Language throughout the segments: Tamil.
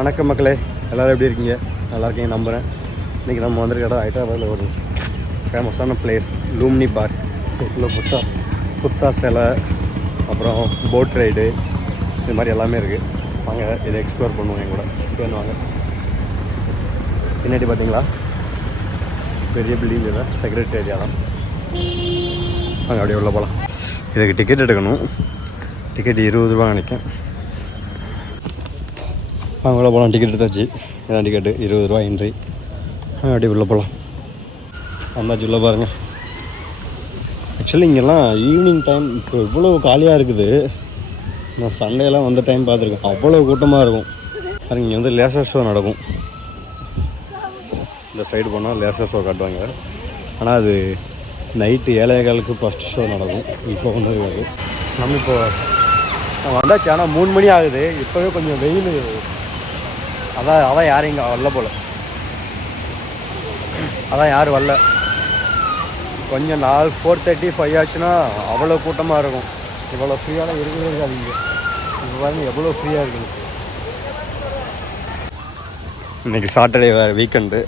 வணக்கம் மக்களே, எல்லோரும் எப்படி இருக்கீங்க? நல்லா இருக்கீங்க நம்புகிறேன். இன்றைக்கி நம்ம வந்திருக்க இடம் ஹைதராபாத்தில் ஒரு ஃபேமஸான பிளேஸ் லூம்னி பார்க். இதுக்குள்ளே புத்தா சிலை, அப்புறம் போட் ரைடு, இது மாதிரி எல்லாமே இருக்குது. வாங்க இதை எக்ஸ்ப்ளோர் பண்ணுவோம். என் கூட வேணுவாங்க. பின்னாடி பார்த்தீங்களா பெரிய பில்டிங் இல்லை, செக்ரட்டரி தான். வாங்க அப்படியே உள்ள போகலாம். இதுக்கு டிக்கெட் எடுக்கணும். டிக்கெட் 20 ரூபா நினைக்கிறேன். உள்ள போகலாம். டிக்கெட் எடுத்தாச்சு. இதான் டிக்கெட்டு 20 ரூபா என்ட்ரி. அப்படியே உள்ளே போகலாம். வந்தாச்சு உள்ளே பாருங்கள். ஆக்சுவலி இங்கெல்லாம் ஈவினிங் டைம் இப்போ இவ்வளோ காலியாக இருக்குது. நான் சண்டேலாம் வந்த டைம் பார்த்துருக்கேன், அவ்வளோ கூட்டமாக இருக்கும். பாருங்க, இங்கே வந்து லேசர் ஷோ நடக்கும். இந்த சைடு போனால் லேசர் ஷோ காட்டுவாங்க. ஆனால் அது நைட்டு 7:15 ஃபஸ்ட் ஷோ நடக்கும். இப்போ வந்து இருக்காது. நம்ம இப்போ வந்தாச்சு. ஆனால் 3 மணி ஆகுது. இப்போவே கொஞ்சம் வெயில். அதான் யாரும் இங்கே வரல போல். அதான் யாரும் வரல. கொஞ்சம் 4:30-5 ஆச்சுன்னா அவ்வளோ கூட்டமாக இருக்கும். இவ்வளோ ஃப்ரீயாக இருக்கவே இருக்காது இங்கே. இங்கே பாருங்க எவ்வளோ ஃப்ரீயாக இருக்குது. இன்றைக்கி சாட்டர்டே வேறு, வீக்கெண்டு.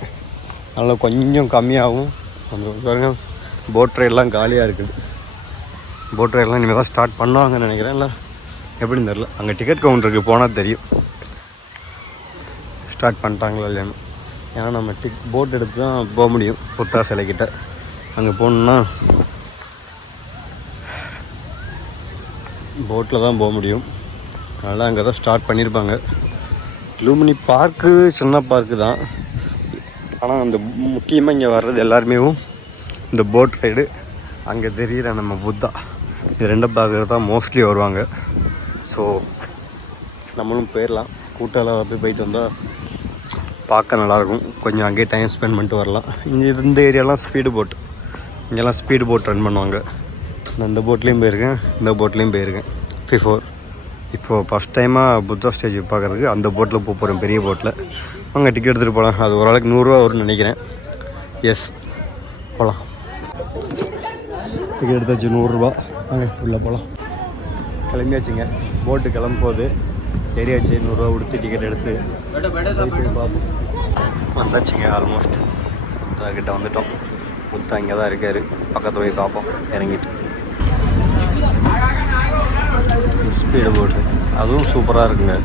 அதனால் கொஞ்சம் கம்மியாகும். கொஞ்சம் பாருங்க, போட் ரைடெலாம் காலியாக இருக்குது. போட் ரைடெலாம் இனிமேல் தான் ஸ்டார்ட் பண்ணுவாங்கன்னு நினைக்கிறேன். இல்லை எப்படின்னு தெரில. அங்கே டிக்கெட் கவுண்டருக்கு போனால் தெரியும் ஸ்டார்ட் பண்ணிட்டாங்களா இல்லையான்னு. ஏன்னா நம்ம போட் எடுத்து தான் போக முடியும் புத்தா சிலைக்கிட்ட. அங்கே போகணுன்னா போட்டில் தான் போக முடியும். அதனால் அங்கே தான் ஸ்டார்ட் பண்ணியிருப்பாங்க. லூமினி பார்க்கு சின்ன பார்க்கு தான். ஆனால் அந்த முக்கியமாக இங்கே வர்றது எல்லாருமே இந்த போட் ரைடு, அங்கே தெரிகிற நம்ம புத்தா, இது ரெண்டும் பார்க்குறது தான் மோஸ்ட்லி வருவாங்க. ஸோ நம்மளும் போயிடலாம். கூட்டால் போயிட்டு வந்தால் பார்க்க நல்லாயிருக்கும். கொஞ்சம் அங்கேயே டைம் ஸ்பெண்ட் பண்ணிட்டு வரலாம். இங்கே இந்த ஏரியாலாம் ஸ்பீடு போட், இங்கெல்லாம் ஸ்பீடு போட் ரன் பண்ணுவாங்க. நான் இந்த போட்லேயும் போயிருக்கேன், இந்த போட்லேயும் போயிருக்கேன் பிஃபோர். இப்போது ஃபஸ்ட் டைமாக புத்தா ஸ்டேஜ் பார்க்குறதுக்கு அந்த போட்டில் போக போகிறேன், பெரிய போட்டில். அங்கே டிக்கெட் எடுத்துகிட்டு போகலாம். அது ஓரளவுக்கு 100 ரூபா வரும்னு நினைக்கிறேன். எஸ், போகலாம். டிக்கெட் எடுத்தாச்சு 100 ரூபா. வாங்க உள்ளே போகலாம். கிளம்பியாச்சுங்க. போட்டு கிளம்பும்போது ஏரியாச்சு. 100 ரூபா கொடுத்து டிக்கெட் எடுத்து பார்ப்போம். வந்தாச்சுங்க. ஆல்மோஸ்ட் கிட்ட வந்துட்டோம். புத்தா இங்கே தான் இருக்கார். பக்கத்தில் போய் பார்ப்போம் இறங்கிட்டு. ஸ்பீடு போட்டு அதுவும் சூப்பராக இருக்குங்க.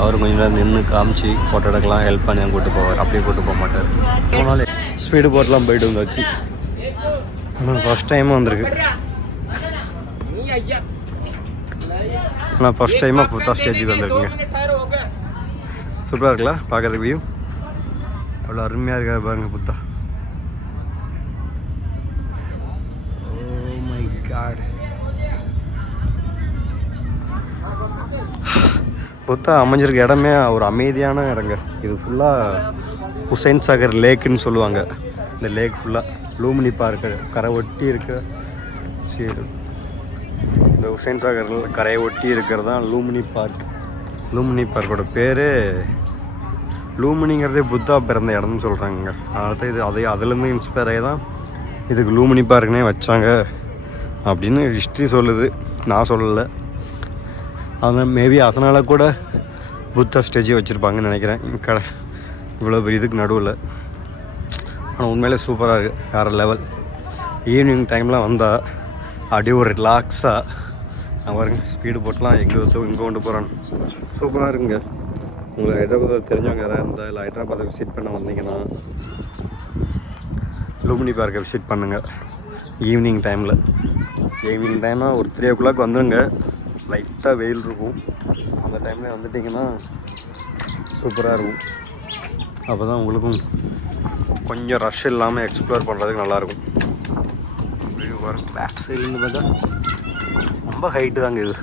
அவர் கொஞ்சம் நேரம் நின்று காமிச்சு ஃபோட்டோ எடுக்கலாம், ஹெல்ப் பண்ணி தான் கூப்பிட்டு போவார். அப்படியே கூப்பிட்டு போக மாட்டார். போனாலே ஸ்பீடு போட்லாம் போயிட்டு வந்தாச்சு. ஆனால் ஃபஸ்ட் டைமாக வந்திருக்கு. நான் ஃபஸ்ட் டைமாக புத்தா ஸ்டேஜுக்கு வந்திருக்குங்க. சூப்பராக இருக்குல்ல பார்க்குறதுக்கு வியூ. அவ்வளோ அருமையாக இருக்காது பாருங்க Buddha. Oh my god. Buddha அமைஞ்சிருக்க இடமே ஒரு அமைதியான இடங்க. இது ஃபுல்லாக ஹுசைன் சாகர் லேக்குன்னு சொல்லுவாங்க. இந்த லேக் ஃபுல்லாக லூமினி பார்க்கு கரை ஒட்டி இருக்க. சரி, இந்த ஹுசைன் சாகர் கரையை ஒட்டி இருக்கிறது தான் லூமினி பார்க். லூமினி பார்க்கோட பேர் லூமினிங்கிறதே புத்தா பிறந்த இடம்னு சொல்கிறாங்க. அடுத்து இது அதுலேருந்து இன்ஸ்பயர் ஆகி தான் இதுக்கு லூமினி பார்க்குனே வச்சாங்க அப்படின்னு ஹிஸ்ட்ரி சொல்லுது. நான் சொல்லலை. அதனால் மேபி அதனால் கூட புத்தா ஸ்டேஜே வச்சுருப்பாங்கன்னு நினைக்கிறேன். கடை இவ்வளோ பெரிய இதுக்கு நடுவில். ஆனால் உண்மையிலே சூப்பராக இருக்குது, வேறு லெவல். ஈவினிங் டைம்லாம் வந்தால் அப்படியே ஒரு ரிலாக்ஸாக பாருங்க. ஸ்பீடு போட்டெலாம் எங்கே கொண்டு போகிறான்னு சூப்பராக இருக்குங்க. உங்களுக்கு ஹைதராபாத் தெரிஞ்சவங்க யாராவது இருந்தால், இல்லை ஹைதராபாத்தை விசிட் பண்ண வந்தீங்கன்னா லூமினி பார்க்கை விசிட் பண்ணுங்கள். ஈவினிங் டைம்னால் ஒரு 3 o'clock வந்துடுங்க. லைட்டாக வெயில் இருக்கும். அந்த டைமில் வந்துட்டிங்கன்னா சூப்பராக இருக்கும். அப்போ தான் உங்களுக்கும் கொஞ்சம் ரஷ் இல்லாமல் எக்ஸ்ப்ளோர் பண்ணுறதுக்கு நல்லாயிருக்கும். பேக் சைட்லேருந்து பார்த்தா ரொம்ப ஹைட்டு தாங்க இது.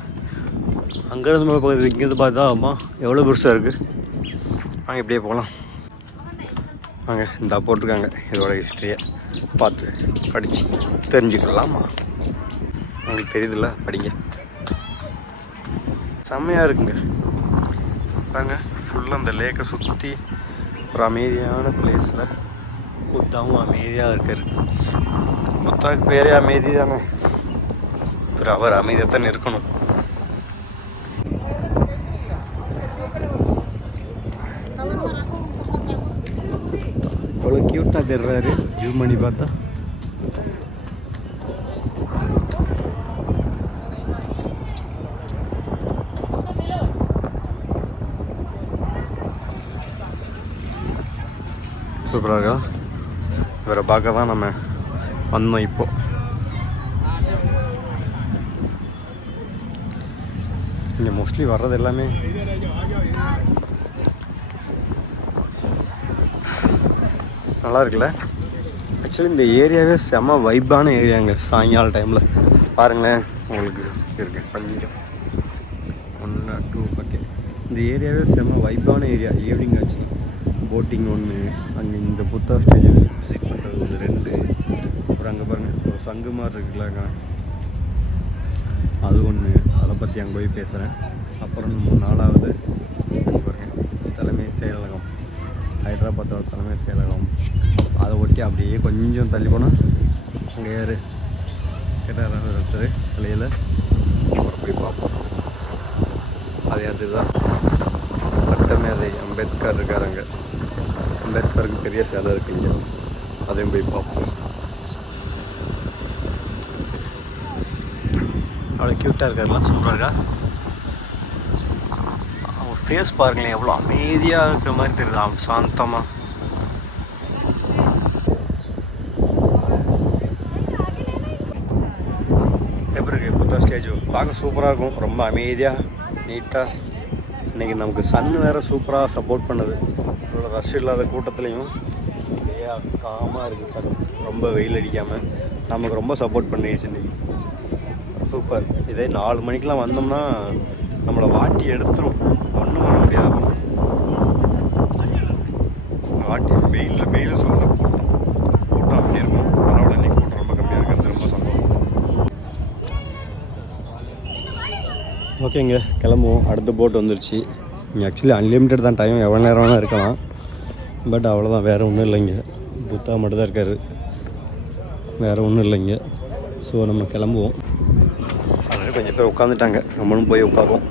அங்கேருந்து பார்க்குறது இங்கேருந்து பார்த்தா அம்மா எவ்வளோ பெருசாக இருக்குது. வாங்க இப்படியே போகலாம். வாங்க இந்த போட்டிருக்காங்க இதோட ஹிஸ்ட்ரியை பார்த்து படித்து தெரிஞ்சுக்கலாமா. உங்களுக்கு தெரியுதுல்ல, படிங்க. செம்மையாக இருக்குங்க பாருங்க. ஃபுல்லாக அந்த லேக்கை சுற்றி ஒரு அமைதியான பிளேஸில் புத்தாவும் அமைதியாக இருக்கார். புத்தாவுக்கு பேரே அமைதி தானே. அவர் அமைதியாகத்தான் இருக்கணும். க்யூட்டாக தெரிறாரு ஜூம் பண்ணி பார்த்தா. சூப்பராக இருக்கா. இவரை பார்க்க தான் நம்ம வந்தோம். இப்போது இங்கே மோஸ்ட்லி வர்றது எல்லாமே நல்லா இருக்குல்ல. ஆக்சுவலி இந்த ஏரியாவே செம்ம வைப்பான ஏரியாங்க. சாயங்கால டைமில் பாருங்களேன், உங்களுக்கு இருக்குது கொஞ்சம் 1 2 ஓகே. இந்த ஏரியாவே செம்ம வைப்பான ஏரியா. ஈவினிங் ஆச்சு போட்டிங் ஒன்று, அங்கே இந்த புத்தா ஸ்டேஜ் விசிட் பண்ணுறது ஒரு 2, அப்புறம் அங்கே பாருங்கள் ஒரு சங்கு மாதிரி இருக்குல்லங்க அது ஒன்று, அதை பற்றி அங்கே போய் பேசுகிறேன். அப்புறம் நம்ம 4வது பாருங்கள் தலைமை செயலகம், ஹைதராபாத்தோட தலைமை செயலகம். அதை ஒட்டி அப்படியே கொஞ்சம் தள்ளி போனால் அங்கே யார் கேட்டார் ஒருத்தர் சிலையில், அப்புறம் போய் பார்ப்போம். அதே அதுதான் சட்டமேதை அம்பேத்கர் இருக்கார். அங்கே அம்பேத்கருக்கு பெரிய சிலை இருக்குங்க, அதையும் போய் பார்ப்போம். அவ்வளோ க்யூட்டாக இருக்காருலாம், சூப்பராக இருக்கா. அவர் ஃபேஸ் பாருங்களேன், எவ்வளோ அமைதியாக இருக்கிற மாதிரி தெரியுது, சாந்தமாக. எப்படி இருக்கு புத்தா ஸ்டேஜு? பார்க்க சூப்பராக இருக்கும், ரொம்ப அமைதியாக நீட்டாக. இன்றைக்கி நமக்கு சன் வேறு சூப்பராக சப்போர்ட் பண்ணுது. இவ்வளோ ரஷ் இல்லாத கூட்டத்துலேயும் நிறையா காமாக இருக்குது சார், ரொம்ப வெயில் அடிக்காமல் நமக்கு ரொம்ப சப்போர்ட் பண்ணிடுச்சு இன்றைக்கி. சூப்பர். இதே 4 மணிக்கெலாம் வந்தோம்னா நம்மளை வாட்டி எடுத்துரும், ஒன்றும் பண்ண முடியாது. வாட்டி வெயில் சொல்ல கூட்டம் அப்படி இருக்கும். பரவாயில்ல, இன்றைக்கி கூட்டம் ரொம்ப கம்மியாக இருக்கிறது ரொம்ப சந்தோஷம். ஓகேங்க, கிளம்புவோம். அடுத்த போட் வந்துருச்சு. இங்கே ஆக்சுவலி அன்லிமிட்டட் தான் டைம், எவ்வளோ நேரம் வேணால் இருக்கலாம். பட் அவ்வளோதான், வேறு ஒன்றும் இல்லைங்க. புத்தா மட்டும் தான் இருக்கார், வேறு ஒன்றும் இல்லைங்க. ஸோ நம்ம கிளம்புவோம். அதனால் கொஞ்சம் பேர் உட்காந்துட்டாங்க, நம்மளும் போய் உட்காருவோம்.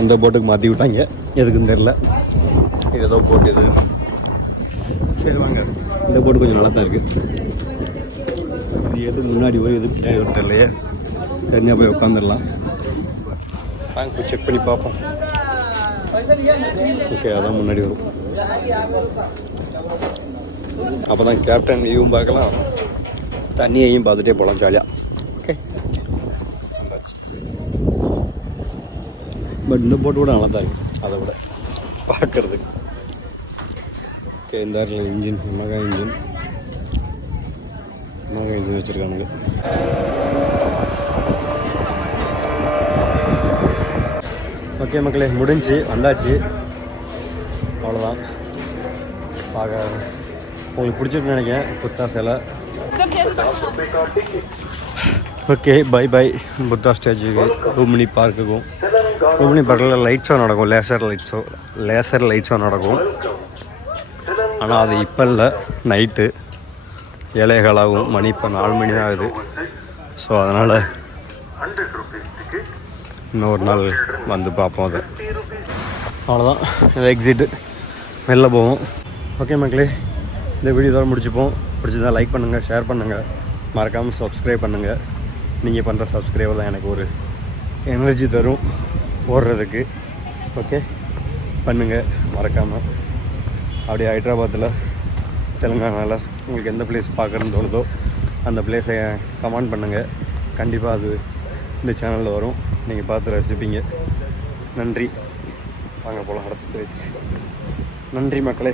அந்த போட்டுக்கு மாற்றி விட்டாங்க, எதுக்குன்னு தெரில. இது ஏதோ போட்டு எது. சரி வாங்க, இந்த போட்டு கொஞ்சம் நல்லா தான் இருக்குது. இது எது முன்னாடி வரும் எது பின்னாடி வரும் தெரியலையே. தனியாக போய் உட்காந்துடலாம். வாங்க போய் செக் பண்ணி பார்ப்போம். ஓகே, அதான் முன்னாடி வரும். அப்போ தான் கேப்டன் வியூவும் பார்க்கலாம், தண்ணியையும் பார்த்துட்டே போகலாம் ஜாலியாக. ஓகே, பட் இந்த போட்டு கூட நல்லா தான் இருக்குது அதை விட பார்க்குறதுக்கு. ஓகே, இந்த இடத்துல இன்ஜின் மகா இன்ஜின் வச்சுருக்கானுங்க. ஓகே மக்களே, முடிஞ்சு வந்தாச்சு, அவ்வளோதான். பார்க்க உங்களுக்கு பிடிச்சிருக்குன்னு நினைக்கிறேன் புத்தா சிலை. ஓகே, பை பை புத்தா ஸ்டேஜுக்கு, லூமினி பார்க்குக்கும். லூமினி பார்க்கில் லைட் ஷோ நடக்கும், லேசர் லைட் ஷோ நடக்கும். ஆனால் அது இப்போ இல்லை, நைட்டு 7:15 ஆகும். மணி இப்போ 4 மணி தான் ஆகுது. ஸோ அதனால் இன்னொரு நாள் வந்து பார்ப்போம். அது அவ்வளோதான், இது எக்ஸிட்டு, வெளில போவோம். ஓகே மக்களே, இந்த வீடியோ தான் முடிச்சுப்போம். பிடிச்சதா லைக் பண்ணுங்கள், ஷேர் பண்ணுங்கள், மறக்காமல் சப்ஸ்கிரைப் பண்ணுங்கள். நீங்கள் பண்ணுற சப்ஸ்கிரைபர் தான் எனக்கு ஒரு எனர்ஜி தரும் ஓடுறதுக்கு. ஓகே, பண்ணுங்கள் மறக்காமல். அப்படியே ஹைதராபாத்தில், தெலுங்கானாவில் உங்களுக்கு எந்த பிளேஸ் பார்க்குறதுன்னு தோணுதோ அந்த பிளேஸை கமெண்ட் பண்ணுங்கள். கண்டிப்பாக அது இந்த சேனலில் வரும், நீங்கள் பார்த்து ரசிப்பீங்க. நன்றி. வாங்க போகலாம் அடுத்த பிளேஸ்க்கு. நன்றி மக்களே.